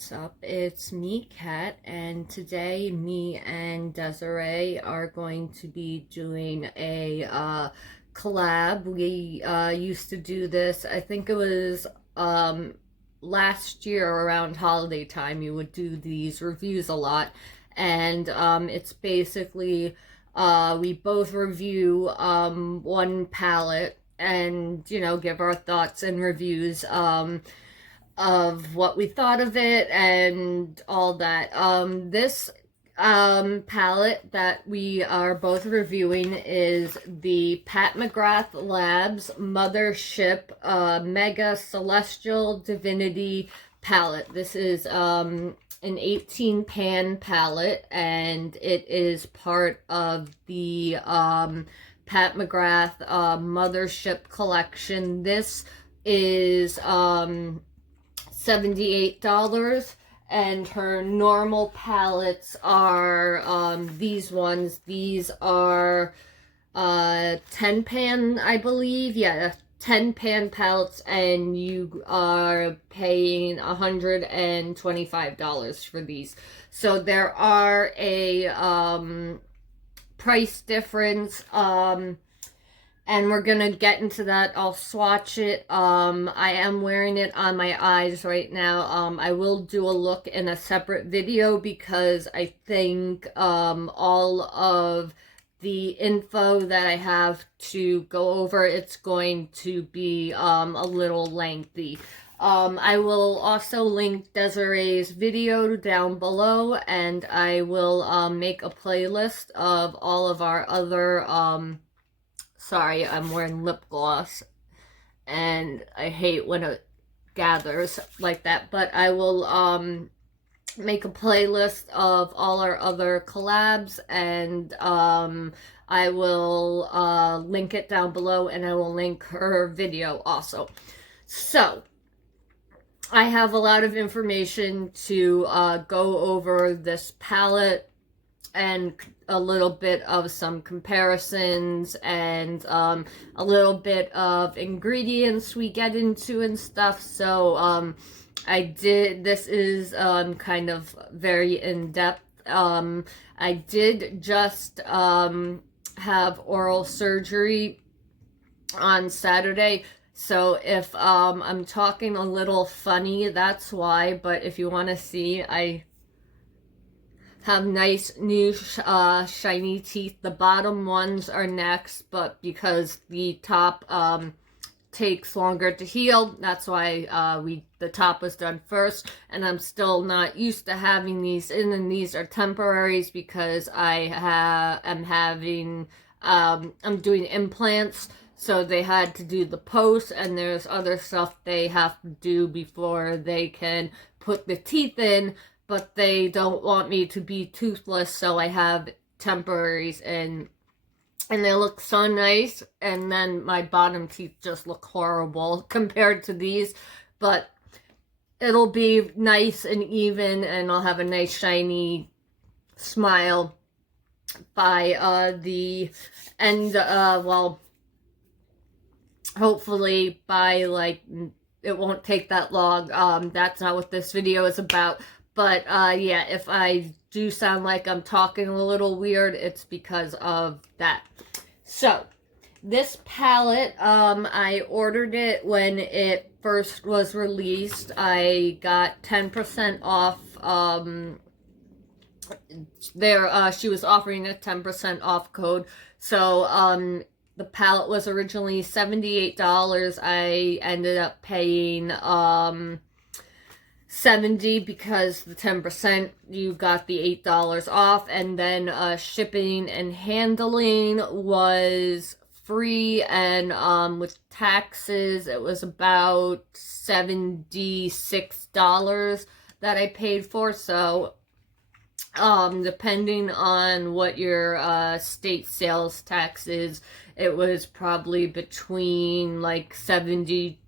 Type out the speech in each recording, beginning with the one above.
What's up? It's me, Kat, and today me and Desiree are going to be doing a collab. We used to do this, I think it was last year around holiday time. You would do these reviews a lot, and it's basically we both review one palette and, you know, give our thoughts and reviews of what we thought of it and all that. This palette that we are both reviewing is the Pat McGrath Labs Mothership Mega Celestial Divinity palette. This is an 18 pan palette, and it is part of the Pat McGrath Mothership collection. This is $78, and her normal palettes are these ones. These are 10 pan, I believe. Yeah, 10 pan palettes, and you are paying $125 for these. So there are a price difference, and we're gonna get into that. I'll swatch it. I am wearing it on my eyes right now. I will do a look in a separate video because I think all of the info that I have to go over, it's going to be a little lengthy. I will also link Desiree's video down below, and I will make a playlist of all of our other sorry, I'm wearing lip gloss, and I hate when it gathers like that, but I will make a playlist of all our other collabs, and I will link it down below, and I will link her video also. So, I have a lot of information to go over this palette, and a little bit of some comparisons, and a little bit of ingredients we get into and stuff. So this is kind of very in-depth. I did just have oral surgery on Saturday, so if I'm talking a little funny, that's why. But if you want to see, I have nice new shiny teeth. The bottom ones are next, but because the top takes longer to heal, that's why the top was done first. And I'm still not used to having these in, and these are temporaries because I'm doing implants. So they had to do the post, and there's other stuff they have to do before they can put the teeth in. But they don't want me to be toothless, so I have temporaries in, and they look so nice. And then my bottom teeth just look horrible compared to these, but it'll be nice and even, and I'll have a nice shiny smile by the end. Well, hopefully by, like, it won't take that long. That's not what this video is about. But, yeah, if I do sound like I'm talking a little weird, it's because of that. So, this palette, I ordered it when it first was released. I got 10% off, she was offering a 10% off code. So, the palette was originally $78. I ended up paying, $70 because the 10%, you got the $8 off, and then shipping and handling was free, and with taxes it was about $76 that I paid for. So depending on what your state sales tax is, it was probably between like $72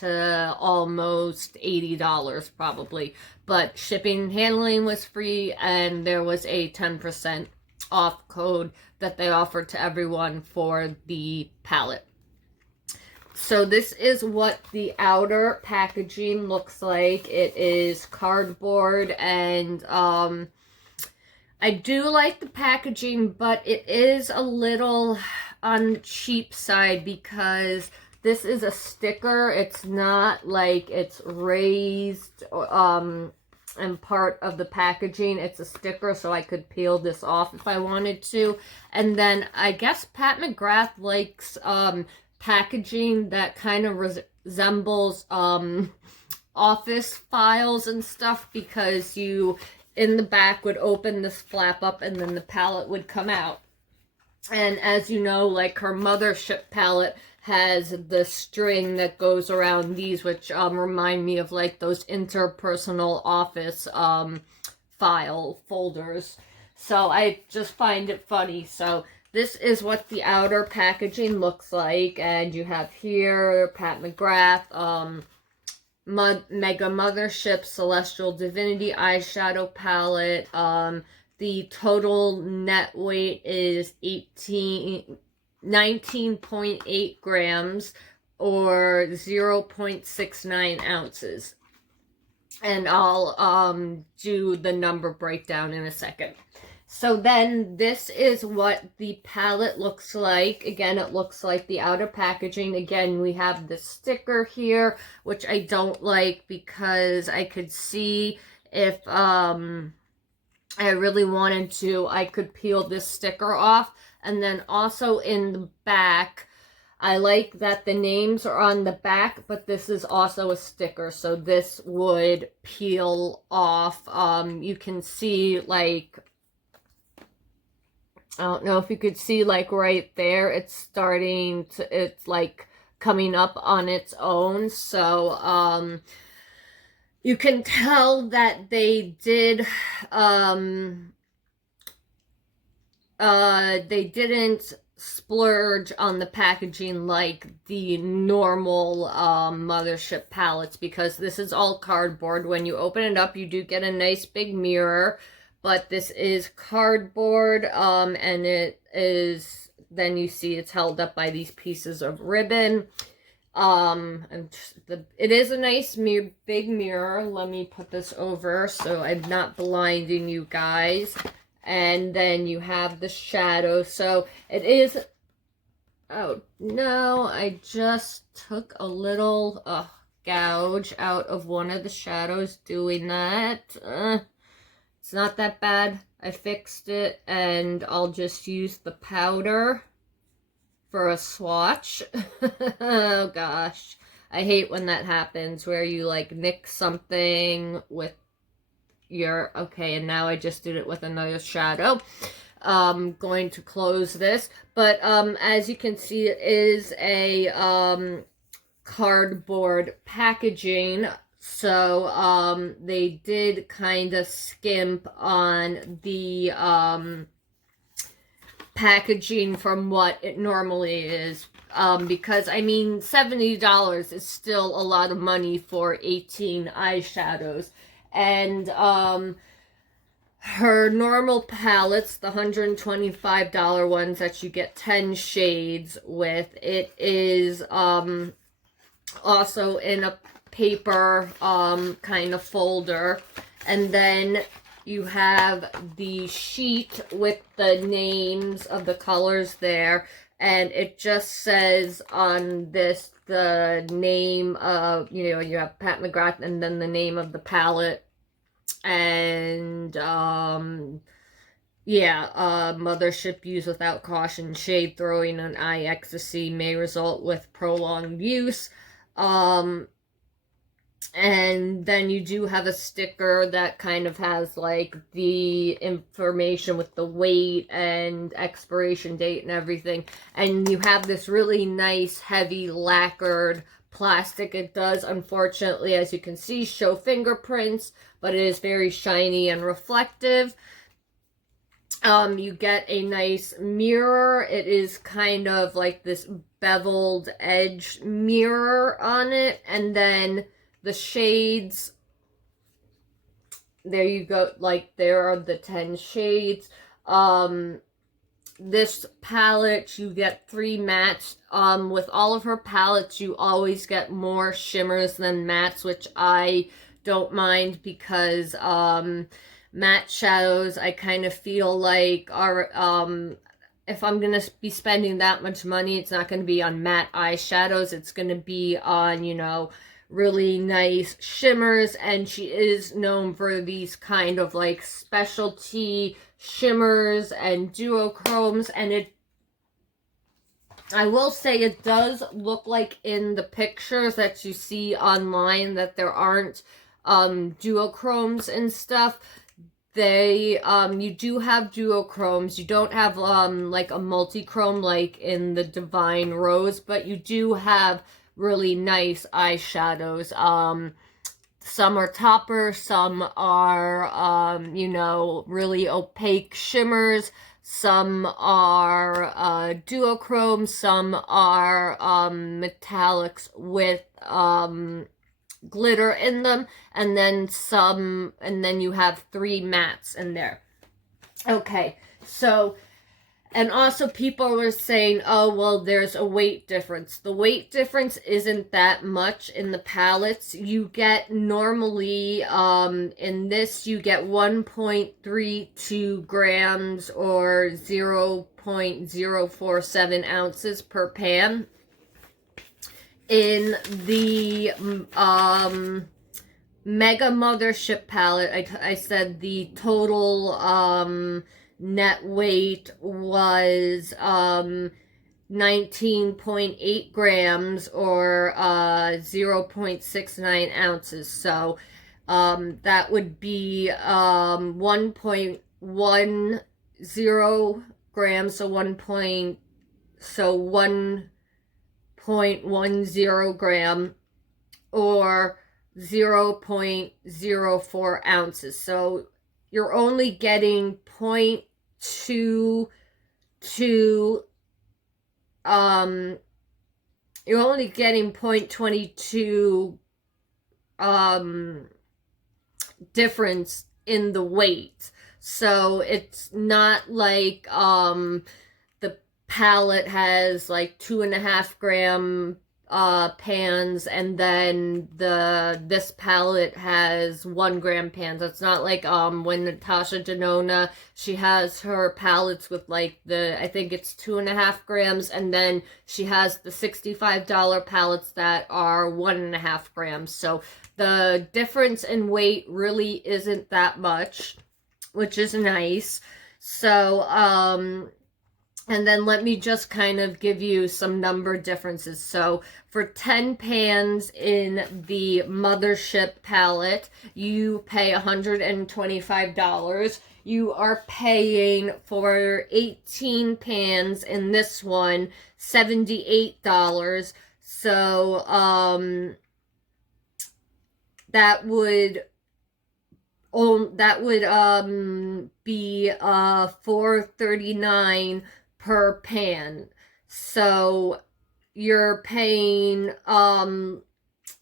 to almost $80 probably. But shipping and handling was free, and there was a 10% off code that they offered to everyone for the palette. So this is what the outer packaging looks like. It is cardboard, and I do like the packaging, but it is a little on the cheap side because this is a sticker. It's not like it's raised and part of the packaging. It's a sticker, so I could peel this off if I wanted to. And then I guess Pat McGrath likes packaging that kind of resembles office files and stuff, because you in the back would open this flap up and then the palette would come out. And as you know, like her Mothership palette has the string that goes around these, which remind me of like those interpersonal office file folders. So I just find it funny. So this is what the outer packaging looks like, and you have here Pat McGrath, Mega Mothership Celestial Divinity eyeshadow palette. The total net weight is 19.8 grams or 0.69 ounces. And I'll do the number breakdown in a second. So then this is what the palette looks like. Again, it looks like the outer packaging. Again, we have the sticker here, which I don't like because I could see if I really wanted to, I could peel this sticker off. And then also in the back, I like that the names are on the back, but this is also a sticker, so this would peel off. You can see, like, I don't know if you could see, like, right there, it's starting to, it's, like, coming up on its own. So, you can tell that they did, they didn't splurge on the packaging like the normal Mothership palettes, because this is all cardboard. When you open it up, you do get a nice big mirror, but this is cardboard, and it is, then you see it's held up by these pieces of ribbon. It is a nice big mirror. Let me put this over so I'm not blinding you guys. And then you have the shadow. So it is, oh no, I just took a little gouge out of one of the shadows doing that. It's not that bad. I fixed it, and I'll just use the powder for a swatch. Oh gosh, I hate when that happens, where you like nick something with your, okay, and now I just did it with another shadow. Going to close this, but as you can see, it is a cardboard packaging. So they did kind of skimp on the packaging from what it normally is, because I mean $70 is still a lot of money for 18 eyeshadows. And her normal palettes, the $125 ones that you get 10 shades with, it is also in a paper kind of folder. And then you have the sheet with the names of the colors there, and it just says on this the name of, you know, you have Pat McGrath and then the name of the palette. And Mothership used without caution. Shade throwing on eye ecstasy may result with prolonged use. And then you do have a sticker that kind of has like the information with the weight and expiration date and everything. And you have this really nice heavy lacquered plastic. It does, unfortunately, as you can see, show fingerprints, but it is very shiny and reflective. You get a nice mirror. It is kind of like this beveled edge mirror on it, and then the shades, there you go, like there are the 10 shades. this palette, you get 3 mattes. With all of her palettes, you always get more shimmers than mattes, which I don't mind because matte shadows, I kind of feel like are, if I'm going to be spending that much money, it's not going to be on matte eyeshadows. It's going to be on, you know, really nice shimmers, and she is known for these kind of like specialty shimmers and duochromes, and I will say it does look like in the pictures that you see online that there aren't duochromes and stuff. You do have duochromes. You don't have like a multi-chrome like in the Divine Rose, but you do have really nice eyeshadows. Some are topper, some are, you know, really opaque shimmers, some are duochrome, some are metallics with glitter in them, and then you have 3 mattes in there. Okay, so, and also people were saying, oh, well, there's a weight difference. The weight difference isn't that much in the palettes. You get normally, in this, you get 1.32 grams or 0.047 ounces per pan. In the Mega Mothership palette, I said the total net weight was 19.8 grams or 0.69 ounces. So that would be 1.10 grams, so 1.10 gram or 0.04 ounces. So you're only getting 0.22 you're only getting 0.22 difference in the weight. So it's not like the palette has like 2.5 gram pans, and then this palette has 1 gram pans. It's not like when Natasha Denona, she has her palettes with like I think it's 2.5 grams, and then she has the $65 palettes that are 1.5 grams. So the difference in weight really isn't that much, which is nice. So and then let me just kind of give you some number differences. So for 10 pans in the Mothership palette, you pay $125. You are paying for 18 pans in this one, $78. So that would be $439 per pan. So you're paying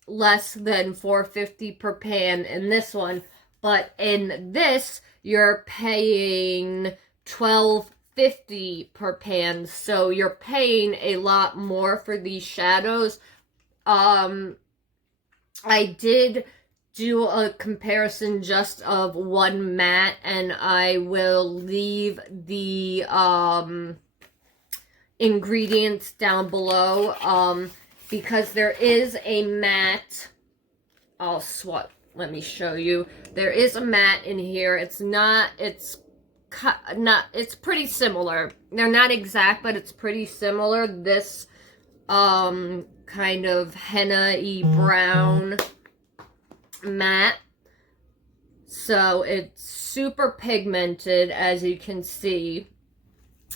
less than $450 per pan in this one, but in this you're paying $12.50 per pan. So you're paying a lot more for these shadows. I did do a comparison just of one matte, and I will leave the ingredients down below, because there is a matte. Let me show you. There is a matte in here. It's pretty similar. They're not exact, but it's pretty similar. This kind of henna-y brown matte. So it's super pigmented, as you can see,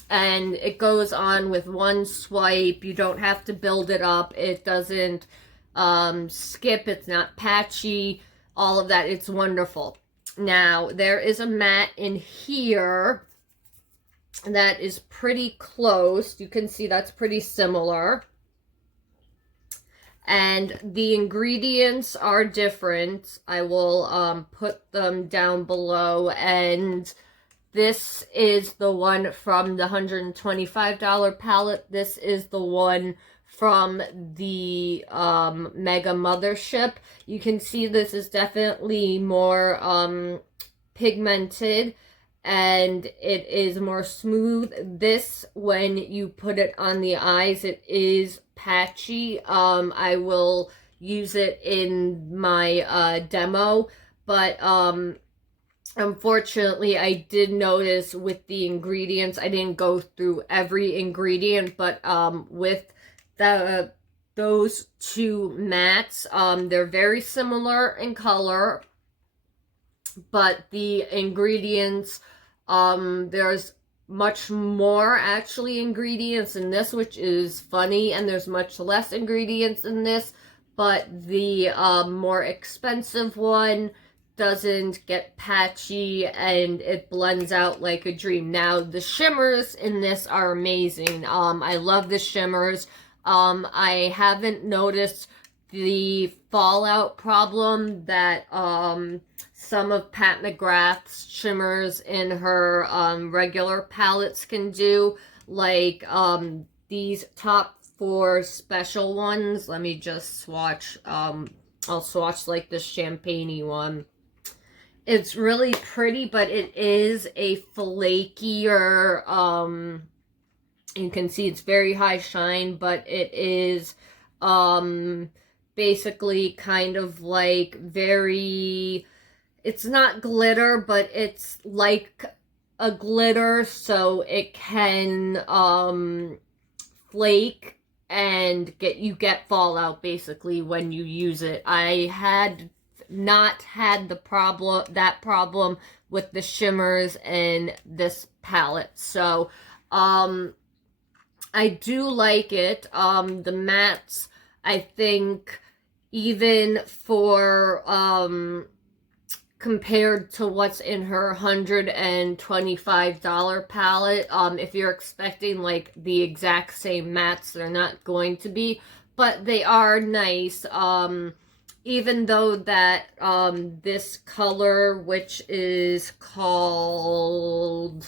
and it goes on with one swipe. You don't have to build it up. It doesn't skip. It's not patchy. All of that. It's wonderful. Now there is a matte in here that is pretty close. You can see that's pretty similar. And the ingredients are different. I will put them down below, and This is the one from the $125 palette. This is the one from the Mega Mothership. You can see this is definitely more pigmented, and it is more smooth. This, when you put it on the eyes, it is patchy. I will use it in my demo, but unfortunately, I did notice with the ingredients, I didn't go through every ingredient, but with those two mattes, they're very similar in color, but the ingredients, there's much more actually ingredients in this, which is funny, and there's much less ingredients in this, but the more expensive one doesn't get patchy and it blends out like a dream. Now, the shimmers in this are amazing. I love the shimmers. I haven't noticed the fallout problem that some of Pat McGrath's shimmers in her regular palettes can do, like these top 4 special ones. Let me just swatch. I'll swatch like the champagne-y one. It's really pretty, but it is a flakier, you can see it's very high shine, but it is basically kind of like very, it's not glitter, but it's like a glitter, so it can flake and you get fallout basically when you use it. I had not had that problem with the shimmers in this palette, so I do like it. The mattes, I think, even for compared to what's in her $125 palette, if you're expecting like the exact same mattes, they're not going to be, but they are nice. Even though that this color, which is called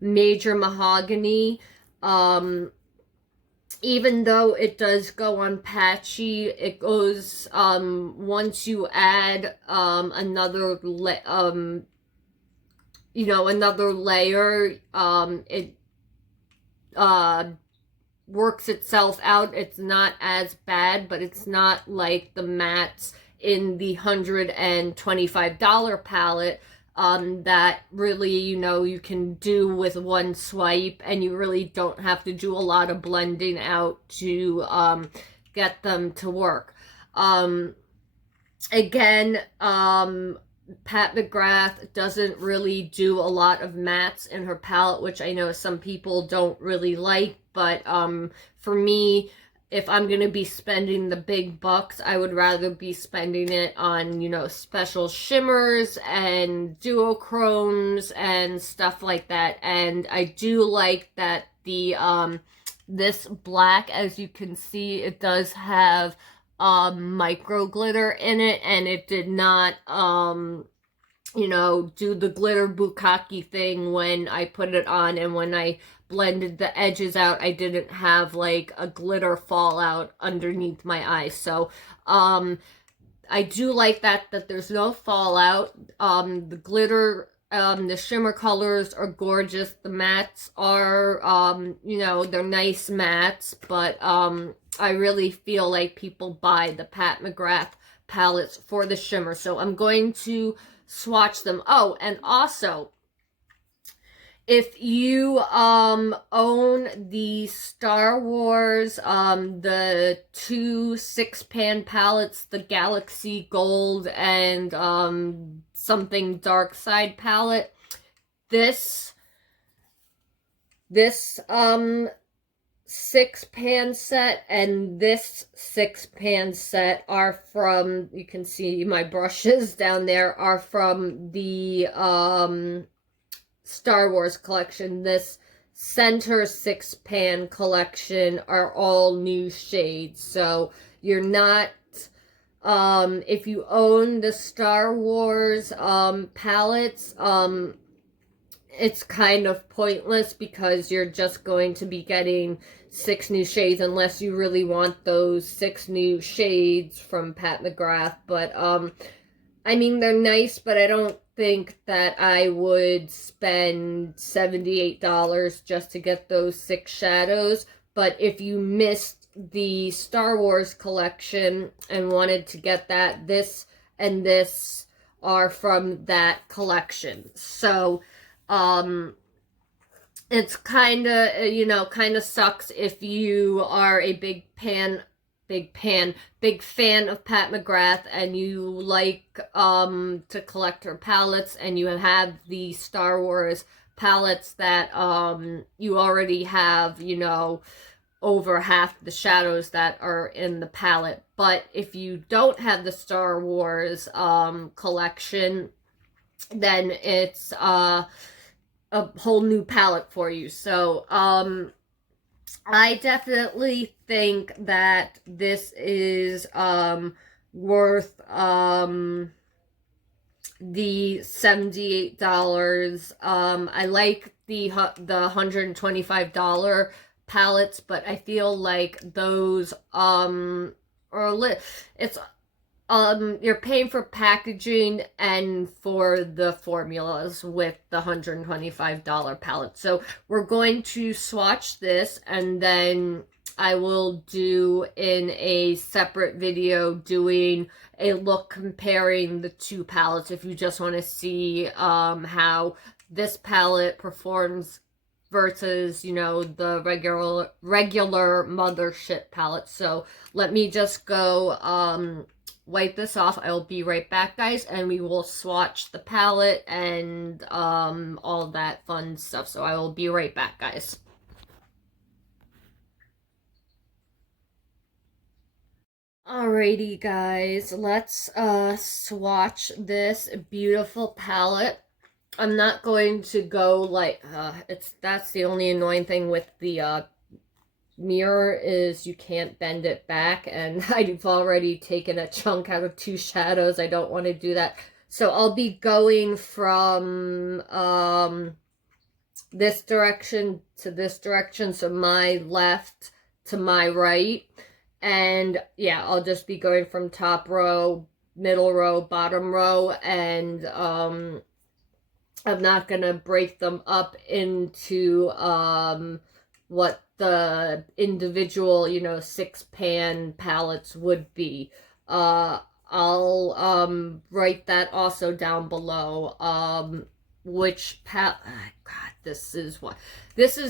Major Mahogany, even though it does go on patchy, it goes once you add another another layer, it works itself out. It's not as bad, but it's not like the mattes in the $125 palette that really, you can do with one swipe, and you really don't have to do a lot of blending out to get them to work. Again, Pat McGrath doesn't really do a lot of mattes in her palette, which I know some people don't really like, but for me, if I'm going to be spending the big bucks, I would rather be spending it on, special shimmers and duochromes and stuff like that. And I do like that the this black, as you can see, it does have micro glitter in it, and it did not do the glitter bukkake thing when I put it on, and when I blended the edges out, I didn't have like a glitter fallout underneath my eyes. So I do like that there's no fallout. The glitter, the shimmer colors are gorgeous. The mattes are they're nice mattes, but I really feel like people buy the Pat McGrath palettes for the shimmer. So I'm going to swatch them. Oh, and also, if you own the Star Wars, the 2 6-pan palettes, the Galaxy Gold and something Dark Side palette, this 6-pan set and this 6-pan set are from, you can see my brushes down there, are from the Star Wars collection. This center 6-pan collection are all new shades, so you're not If you own the Star Wars palettes, it's kind of pointless because you're just going to be getting 6 new shades unless you really want those 6 new shades from Pat McGrath. But I mean, they're nice, but I don't think that I would spend $78 just to get those 6 shadows. But if you missed the Star Wars collection and wanted to get that, this and this are from that collection. So it's kind of, you know, kind of sucks if you are a big fan of Pat McGrath and you like to collect her palettes and you have the Star Wars palettes that you already have, you know, over half the shadows that are in the palette. But if you don't have the Star Wars collection, then it's a whole new palette for you. So I definitely think that this is worth the $78. I like the $125 palettes, but I feel like those it's you're paying for packaging and for the formulas with the $125 palette. So we're going to swatch this, and then I will do in a separate video doing a look comparing the two palettes if you just want to see how this palette performs versus, you know, the regular Mothership palette. So let me just go wipe this off. I'll be right back, guys, and we will swatch the palette and all that fun stuff. So I will be right back, guys. Alrighty, guys, let's swatch this beautiful palette. I'm not going to go like that's the only annoying thing with the mirror is you can't bend it back, and I've already taken a chunk out of 2 shadows. I don't want to do that. So I'll be going from this direction to this direction, so my left to my right. And yeah, I'll just be going from top row, middle row, bottom row, and I'm not gonna break them up into what the individual, you know, 6-pan palettes would be. I'll write that also down below. Which God, this is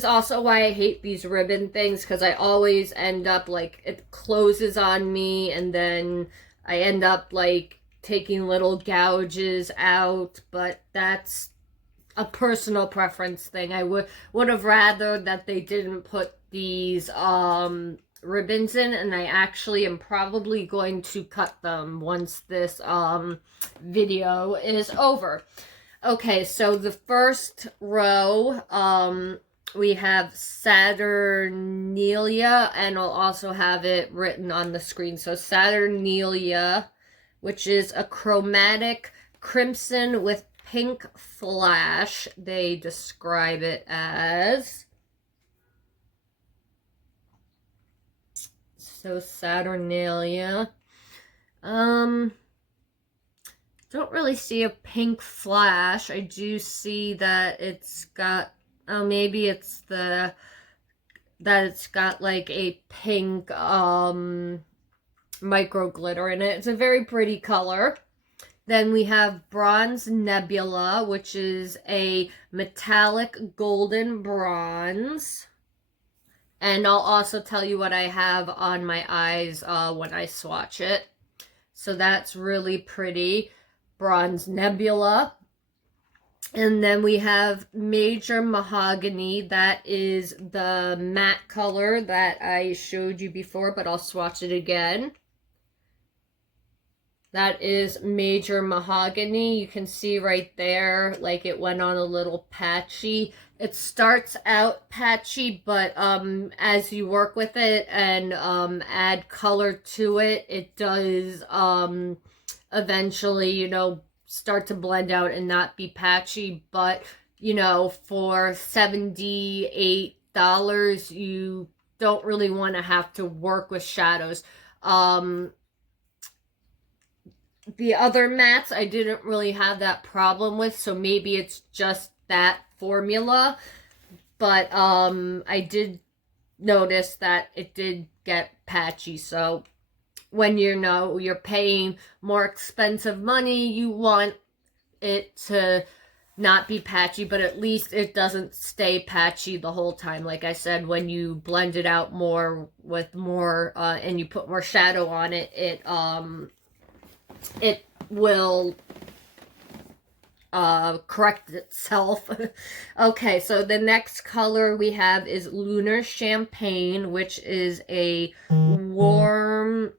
also why I hate these ribbon things, because I always end up like it closes on me and then I end up like taking little gouges out, but that's a personal preference thing. I would have rather that they didn't put these ribbons in, and I actually am probably going to cut them once this video is over. Okay, so the first row, we have Saturnalia, and I'll also have it written on the screen. So Saturnalia, which is a chromatic crimson with pink flash, they describe it as. So Saturnalia. Don't really see a pink flash. I do see that it's got, oh, maybe it's that it's got like a pink micro glitter in it. It's a very pretty color. Then we have Bronze Nebula, which is a metallic golden bronze. And I'll also tell you what I have on my eyes when I swatch it. So that's really pretty. Bronze Nebula. And then we have Major Mahogany. That is the matte color that I showed you before, but I'll swatch it again. That is Major Mahogany. You can see right there, like it went on a little patchy. It starts out patchy, but as you work with it and add color to it, it does eventually, you know, start to blend out and not be patchy. But, you know, for $78, you don't really want to have to work with shadows. The other mattes I didn't really have that problem with, so maybe it's just that formula. But I did notice that it did get patchy. So when you know you're paying more expensive money, you want it to not be patchy, but at least it doesn't stay patchy the whole time. Like I said, when you blend it out more with more and you put more shadow on it, it will correct itself. Okay, so the next color we have is Lunar Champagne, which is a warm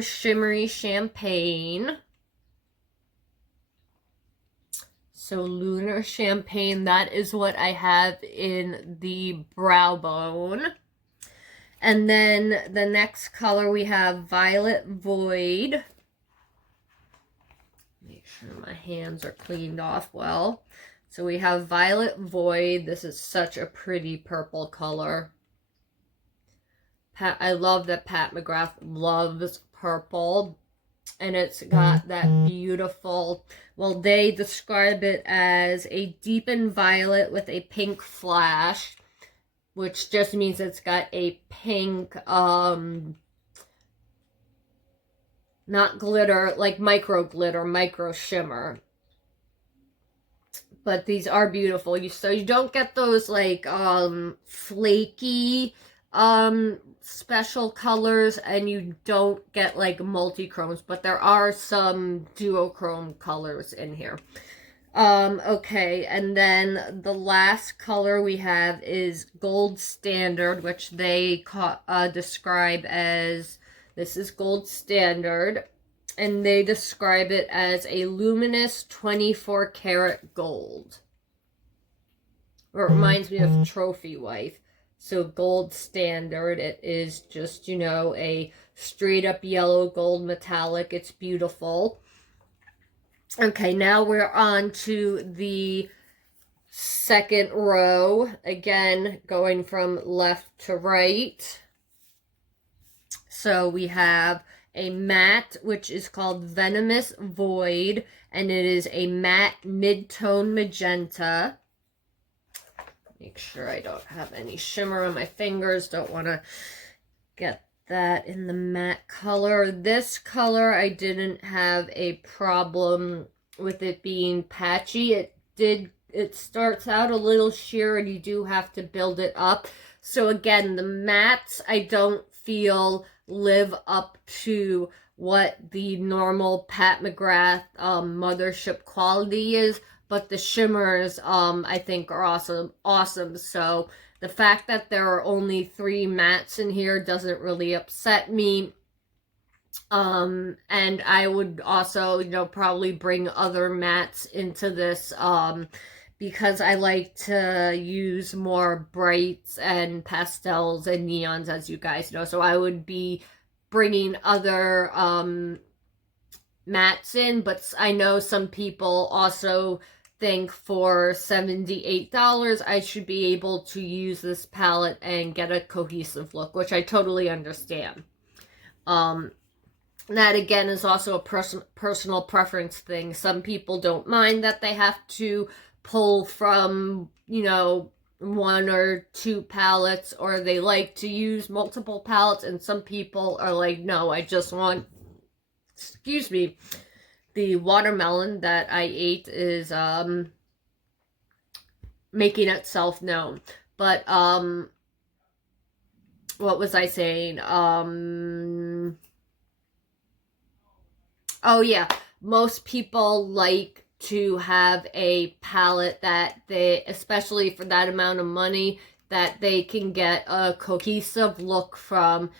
shimmery champagne. So Lunar Champagne, that is what I have in the brow bone. And then the next color we have Violet Void. Make sure my hands are cleaned off well. So we have Violet Void. This is such a pretty purple color. I love that Pat McGrath loves purple. And it's got that beautiful, well, they describe it as a deepened violet with a pink flash, which just means it's got a pink, not glitter, like micro glitter, micro shimmer. But these are beautiful. So you don't get those like flaky special colors, and you don't get like multi-chromes, but there are some duochrome colors in here. Okay, and then the last color we have is Gold Standard, which they describe as, this is Gold Standard, and they describe it as a luminous 24 karat gold. Or it reminds me of Trophy Wife. So Gold Standard, it is just, you know, a straight up yellow gold metallic. It's beautiful. Okay, now we're on to the second row. Again, going from left to right. So we have a matte, which is called Venomous Void, and it is a matte mid-tone magenta. Make sure I don't have any shimmer on my fingers. Don't want to get that in the matte color. This color, I didn't have a problem with it being patchy. It starts out a little sheer, and you do have to build it up. So again, the mattes I don't feel live up to what the normal Pat McGrath Mothership quality is, but the shimmers I think are awesome. So the fact that there are only 3 mattes in here doesn't really upset me. And I would also, you know, probably bring other mattes into this because I like to use more brights and pastels and neons, as you guys know. So I would be bringing other mattes in, but I know some people also think for $78 I should be able to use this palette and get a cohesive look, which I totally understand. That again is also a personal preference thing. Some people don't mind that they have to pull from, you know, 1 or 2 palettes, or they like to use multiple palettes, and some people are like, no, I just want, excuse me, the watermelon that I ate is making itself known. But what was I saying? Oh yeah, most people like to have a palette that they, especially for that amount of money, that they can get a cohesive look from,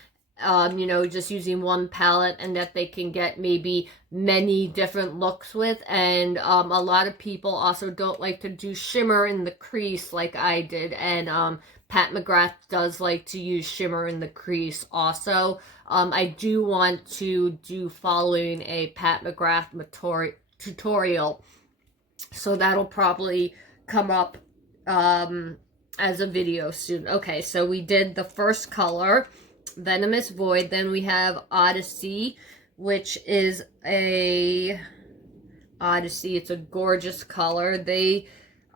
you know, just using one palette, and that they can get maybe many different looks with. And a lot of people also don't like to do shimmer in the crease like I did, and Pat McGrath does like to use shimmer in the crease also. I do want to do following a Pat McGrath tutorial, so that'll probably come up as a video soon. Okay, so we did the first color, Venomous Void. Then we have Odyssey, which is a Odyssey. It's a gorgeous color. They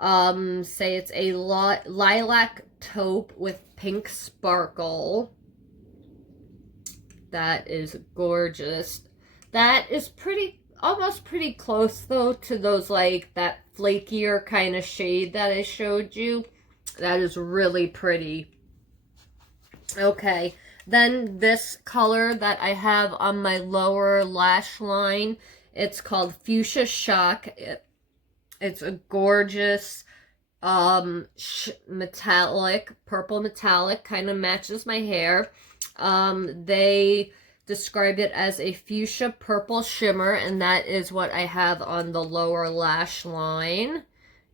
say it's a lilac taupe with pink sparkle. That is gorgeous. That is almost pretty close though to those, like, that flakier kind of shade that I showed you. That is really pretty. Okay, then this color that I have on my lower lash line, it's called Fuchsia Shock. It's a gorgeous metallic, purple metallic, kind of matches my hair. They describe it as a fuchsia purple shimmer, and that is what I have on the lower lash line,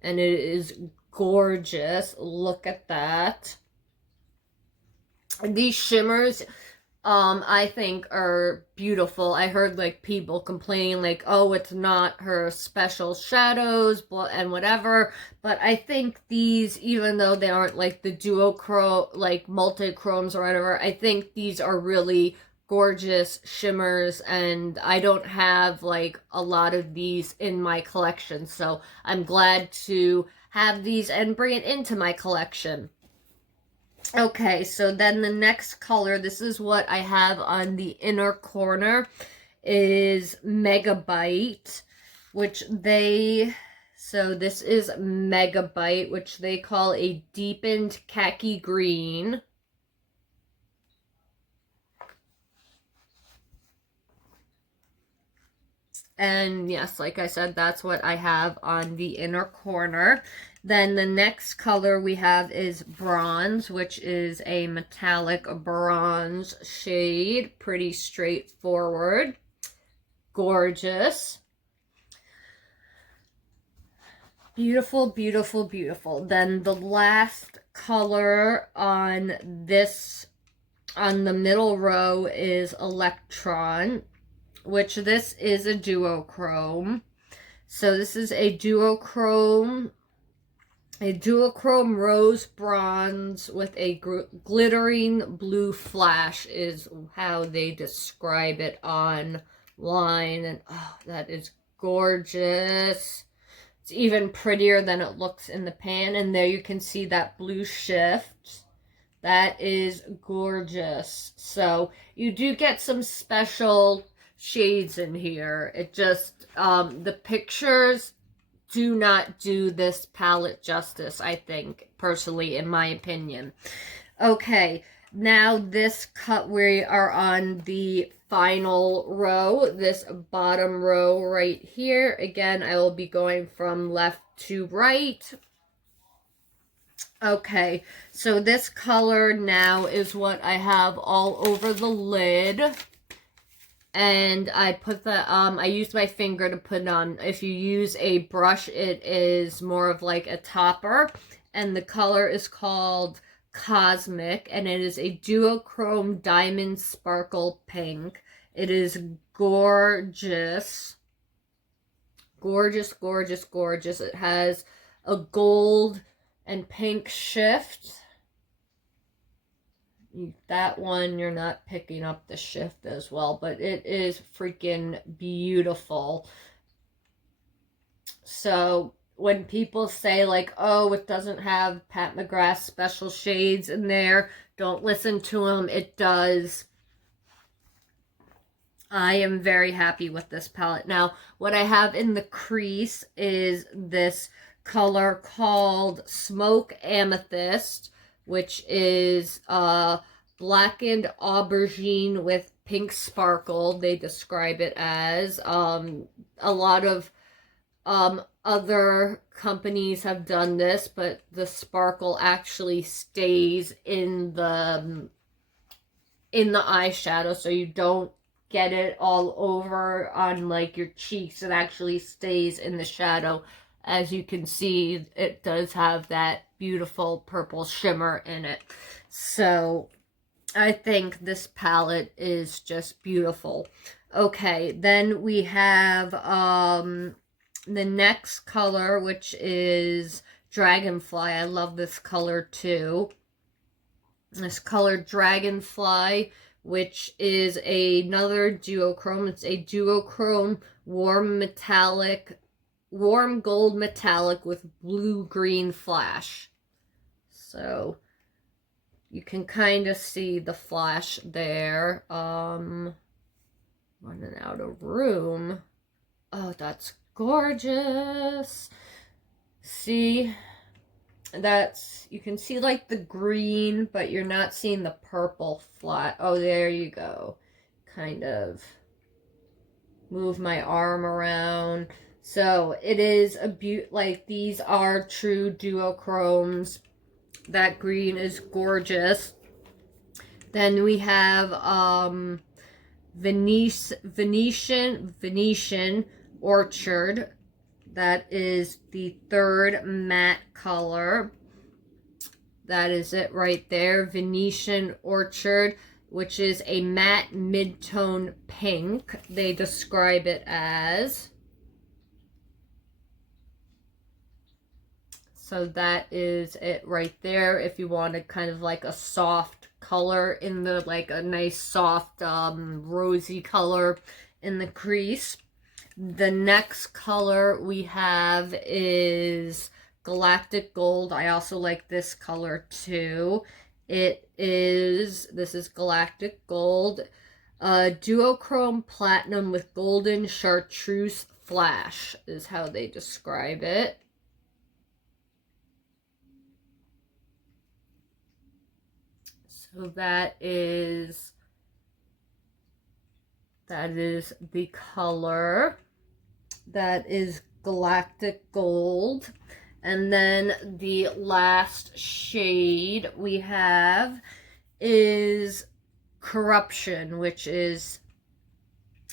and it is gorgeous. Look at that. These shimmers, I think are beautiful. I heard like people complaining like, oh, it's not her special shadows and whatever, but I think these, even though they aren't like the duochrome, like multi-chromes or whatever, I think these are really gorgeous shimmers, and I don't have like a lot of these in my collection, so I'm glad to have these and bring it into my collection. Okay, so then the next color, this is what I have on the inner corner, is Megabyte, which so this is Megabyte, which they call a deepened khaki green. And yes, like I said, that's what I have on the inner corner. Then the next color we have is Bronze, which is a metallic bronze shade. Pretty straightforward. Gorgeous. Beautiful, beautiful, beautiful. Then the last color on the middle row is Electron, which this is a duochrome. So this is a duochrome rose bronze with a glittering blue flash is how they describe it online. And oh, that is gorgeous. It's even prettier than it looks in the pan. And there you can see that blue shift. That is gorgeous. So you do get some special shades in here. It just, the pictures do not do this palette justice, I think, personally, in my opinion. Okay, now we are on the final row, this bottom row right here. Again, I will be going from left to right. Okay, so this color now is what I have all over the lid. And I put I used my finger to put it on. If you use a brush, it is more of like a topper. And the color is called Cosmic, and it is a duochrome diamond sparkle pink. It is gorgeous. Gorgeous, gorgeous, gorgeous. It has a gold and pink shift. That one, you're not picking up the shift as well, but it is freaking beautiful. So when people say like, oh, it doesn't have Pat McGrath special shades in there, don't listen to them. It does. I am very happy with this palette. Now, what I have in the crease is this color called Smoke Amethyst, which is blackened aubergine with pink sparkle. They describe it as. A lot of other companies have done this, but the sparkle actually stays in the in the eyeshadow, so you don't get it all over on like your cheeks. It actually stays in the shadow. As you can see, it does have that beautiful purple shimmer in it. So I think this palette is just beautiful. Okay, then we have the next color, which is Dragonfly. I love this color too. This color Dragonfly, which is another duochrome. It's a duochrome warm gold metallic with blue-green flash. So you can kind of see the flash there. Running out of room. Oh, that's gorgeous. See? You can see like the green, but you're not seeing the purple flat. Oh, there you go. Kind of move my arm around. So it is like these are true duochromes. That green is gorgeous. Then we have Venetian Orchard. That is the third matte color. That is it right there. Venetian Orchard, which is a matte mid-tone pink. They describe it as. So that is it right there. If you wanted kind of like a soft color in the, like a nice soft rosy color in the crease. The next color we have is Galactic Gold. I also like this color too. This is Galactic Gold. Duochrome Platinum with golden chartreuse flash is how they describe it. So that is the color. That is Galactic Gold. And then the last shade we have is Corruption, which is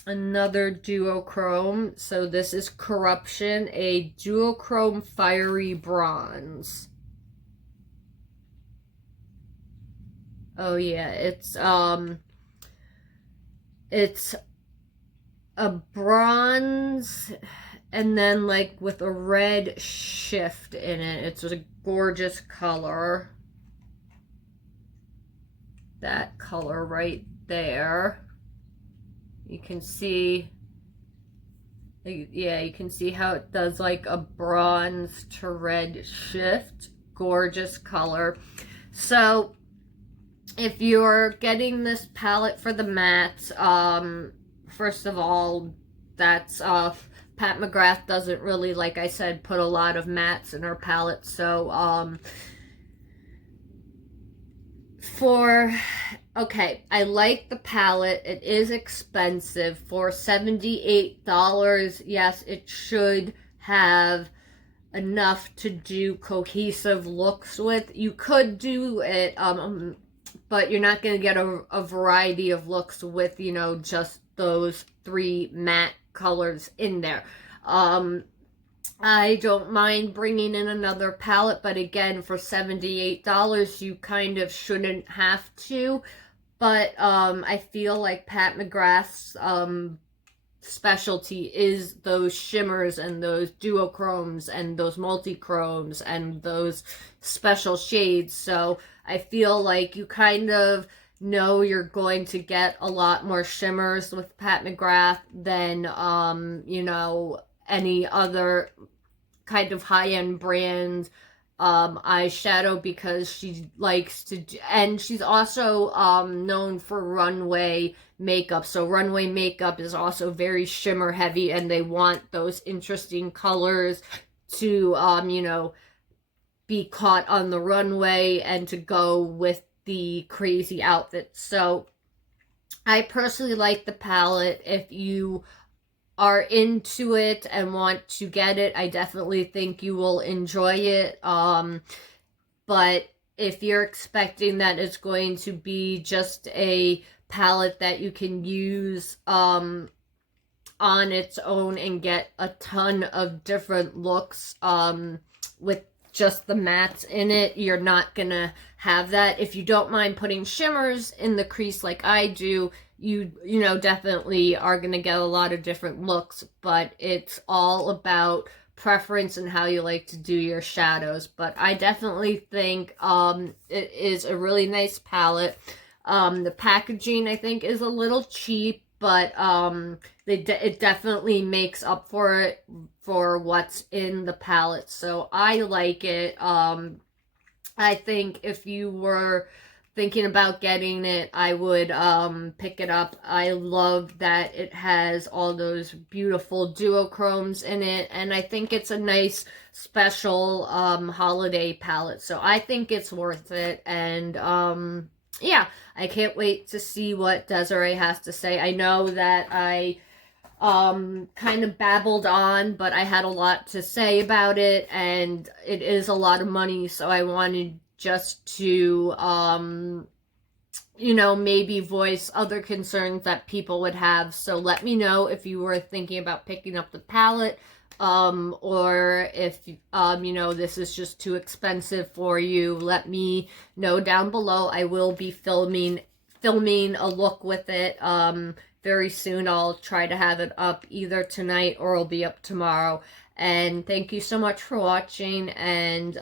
another duochrome. So this is Corruption, a duochrome fiery bronze. Oh yeah, it's a bronze and then like with a red shift in it. It's a gorgeous color. That color right there. You can see, yeah, you can see how it does like a bronze to red shift. Gorgeous color. So if you're getting this palette for the mattes, first of all, that's Pat McGrath doesn't really, like I said, put a lot of mattes in her palette. So okay, I like the palette. It is expensive. For $78, yes, it should have enough to do cohesive looks with. You could do it, but you're not going to get a variety of looks with, you know, just those three matte colors in there. I don't mind bringing in another palette, but again, for $78, you kind of shouldn't have to. But I feel like Pat McGrath's specialty is those shimmers and those duochromes and those multichromes and those special shades. So I feel like you kind of know you're going to get a lot more shimmers with Pat McGrath than, you know, any other kind of high-end brand eyeshadow, because she likes to, and she's also known for runway makeup. So runway makeup is also very shimmer heavy, and they want those interesting colors to, you know, be caught on the runway and to go with the crazy outfits. So I personally like the palette. If you are into it and want to get it, I definitely think you will enjoy it. But if you're expecting that it's going to be just a palette that you can use on its own and get a ton of different looks with just the mattes in it, you're not gonna have that. If you don't mind putting shimmers in the crease like I do, you know, definitely are gonna get a lot of different looks, but it's all about preference and how you like to do your shadows. But I definitely think it is a really nice palette. The packaging, I think, is a little cheap, but it definitely makes up for it for what's in the palette. So I like it. I think if you were thinking about getting it, I would pick it up. I love that it has all those beautiful duochromes in it, and I think it's a nice special holiday palette. So I think it's worth it, and yeah, I can't wait to see what Desiree has to say. I know that I kind of babbled on, but I had a lot to say about it, and it is a lot of money, so I wanted just to you know, maybe voice other concerns that people would have. So let me know if you were thinking about picking up the palette, or if you know, this is just too expensive for you. Let me know down below. I will be filming a look with it very soon. I'll try to have it up either tonight or it'll be up tomorrow. And thank you so much for watching, and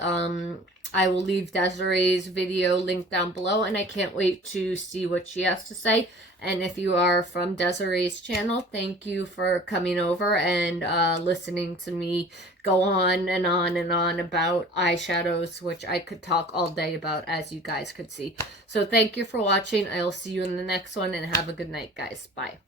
I will leave Desiree's video linked down below, and I can't wait to see what she has to say. And if you are from Desiree's channel, thank you for coming over and listening to me go on and on and on about eyeshadows, which I could talk all day about, as you guys could see. So thank you for watching. I'll see you in the next one, and have a good night, guys. Bye.